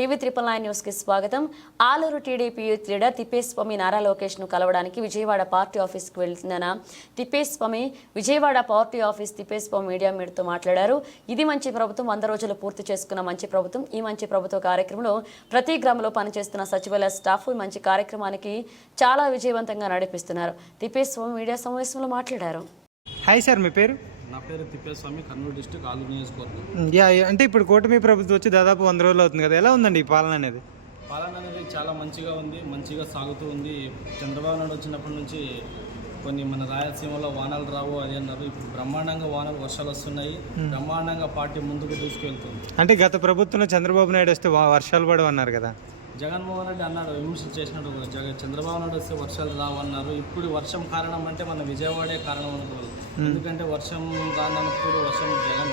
TV 999 news కి స్వాగతం. Aluru TDP youth leader Thippeswamy Nara Lokesh ను కలవడానికి విజయవాడ పార్టీ ఆఫీస్ కు వెళ్తున్న తిప్పేస్వామి విజయవాడ పార్టీ ఆఫీస్ తిప్పేస్వామి మీడియాతో మాట్లాడారు. ఇది మంచి ప్రభుత్వం, 100 రోజులు పూర్తి చేసుకున్న మంచి ప్రభుత్వం. ఈ మంచి ప్రభుత్వ కార్యక్రమంలో ప్రతి గ్రామంలో పనిచేస్తున్న సచివాలయ స్టాఫ్ ఈ మంచి కార్యక్రమానికి చాలా విజయవంతంగా నడిపిస్తున్నారు. తిప్పేస్వామి మీడియా సమావేశంలో మాట్లాడారు. హాయ్ సార్, మీ పేరు? నా పేరు తిప్పేస్వామి, కర్నూలు డిస్ట్రిక్ట్ ఆలూరు నియోజకవర్గం. అంటే ఇప్పుడు కూటమి ప్రభుత్వం వచ్చి దాదాపు 100 రోజులు అవుతుంది కదా, ఎలా ఉందండి ఈ పాలన అనేది? పాలన అనేది చాలా మంచిగా ఉంది, మంచిగా సాగుతూ ఉంది. చంద్రబాబు నాయుడు వచ్చినప్పటి నుంచి కొన్ని మన రాయలసీమలో వానలు రావు అది అన్నారు. ఇప్పుడు బ్రహ్మాండంగా వర్షాలు వస్తున్నాయి. బ్రహ్మాండంగా పార్టీ ముందుకు తీసుకెళ్తుంది. అంటే గత ప్రభుత్వంలో చంద్రబాబు నాయుడు వస్తే వర్షాలు పడవన్నారు కదా, జగన్మోహన్ రెడ్డి అన్నాడు, విమర్శ చేసినట్టు చంద్రబాబు నాయుడు వస్తే వర్షాలు రావన్నారు. ఇప్పుడు వర్షం కారణం అంటే మన విజయవాడే కారణం అనుకోవాలి. ఎందుకంటే వర్షం రానప్పుడు వర్షం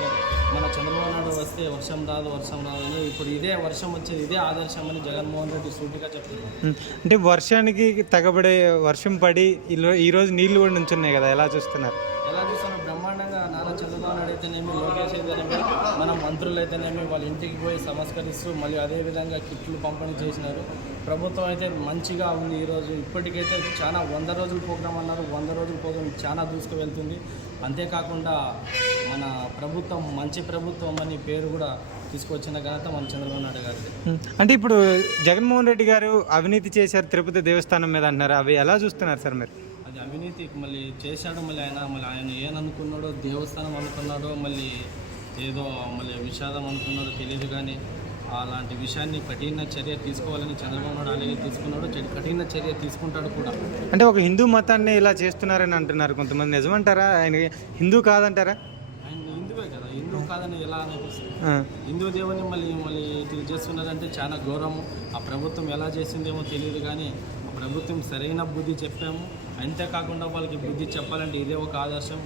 మన చంద్రబాబు నాయుడు వస్తే వర్షం రాదు అని ఇప్పుడు ఇదే వర్షం వచ్చేది ఇదే ఆదర్శం అని జగన్మోహన్ రెడ్డి సూటిగా చెప్తున్నారు. అంటే వర్షానికి తగబడే వర్షం పడి ఈరోజు నీళ్లు కూడా నుంచున్నాయి కదా, ఎలా చూస్తున్నారు? బ్రహ్మాండంగా నారా చంద్రబాబు నాయుడు అయితేనేమి, లోకేష్ అయితేనేమి, మన మంత్రులు అయితేనేమి వాళ్ళ ఇంటికి పోయి సంస్కరిస్తూ మళ్ళీ అదేవిధంగా కిట్లు పంపిణీ చేసినారు. ప్రభుత్వం అయితే మంచిగా ఉంది. ఈరోజు ఇప్పటికైతే చాలా 100 రోజుల ప్రోగ్రాం అన్నారు. 100 రోజుల ప్రోగ్రాం చాలా దూసుకువెళ్తుంది. అంతేకాకుండా మన ప్రభుత్వం మంచి ప్రభుత్వం అని పేరు కూడా తీసుకొచ్చిన ఘనత మన చంద్రబాబు నాయుడు గారిది. అంటే ఇప్పుడు జగన్మోహన్ రెడ్డి గారు అవినీతి చేశారు తిరుపతి దేవస్థానం మీద అంటున్నారు, అవి ఎలా చూస్తున్నారు సార్ మీరు? అది అవినీతి మళ్ళీ చేశాడు. మళ్ళీ ఆయన ఏమనుకున్నాడో, దేవస్థానం అనుకున్నాడో, మళ్ళీ ఏదో మళ్ళీ విషాదం అనుకున్నాడో తెలియదు. కానీ అలాంటి విషయాన్ని కఠిన చర్య తీసుకోవాలని చంద్రబాబు నాయుడు అలాగే తీసుకున్నాడు, కఠిన చర్య తీసుకుంటాడు కూడా. అంటే ఒక హిందూ మతాన్ని ఇలా చేస్తున్నారని అంటున్నారు కొంతమంది, నిజమంటారా? ఆయన హిందూ కాదంటారా? ఆయన హిందువే కదా, హిందూ కాదని ఎలా అనిపిస్తుంది? హిందూ దేవుని మళ్ళీ ఇది చేస్తున్నారంటే చాలా గౌరవం. ఆ ప్రభుత్వం ఎలా చేసిందేమో తెలియదు, కానీ ఆ ప్రభుత్వం సరైన బుద్ధి చెప్పాము. అంతేకాకుండా వాళ్ళకి బుద్ధి చెప్పాలంటే ఇదే ఒక ఆదర్శం.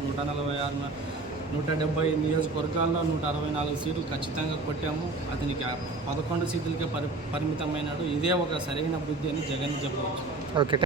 170 నియోజకవర్గాల్లో 164 సీట్లు ఖచ్చితంగా కొట్టాము. అతనికి 11 సీట్లకే పరిమితమైనాడు. ఇదే ఒక సరైన బుద్ధి అని జగన్ చెప్పవచ్చు. ఓకే.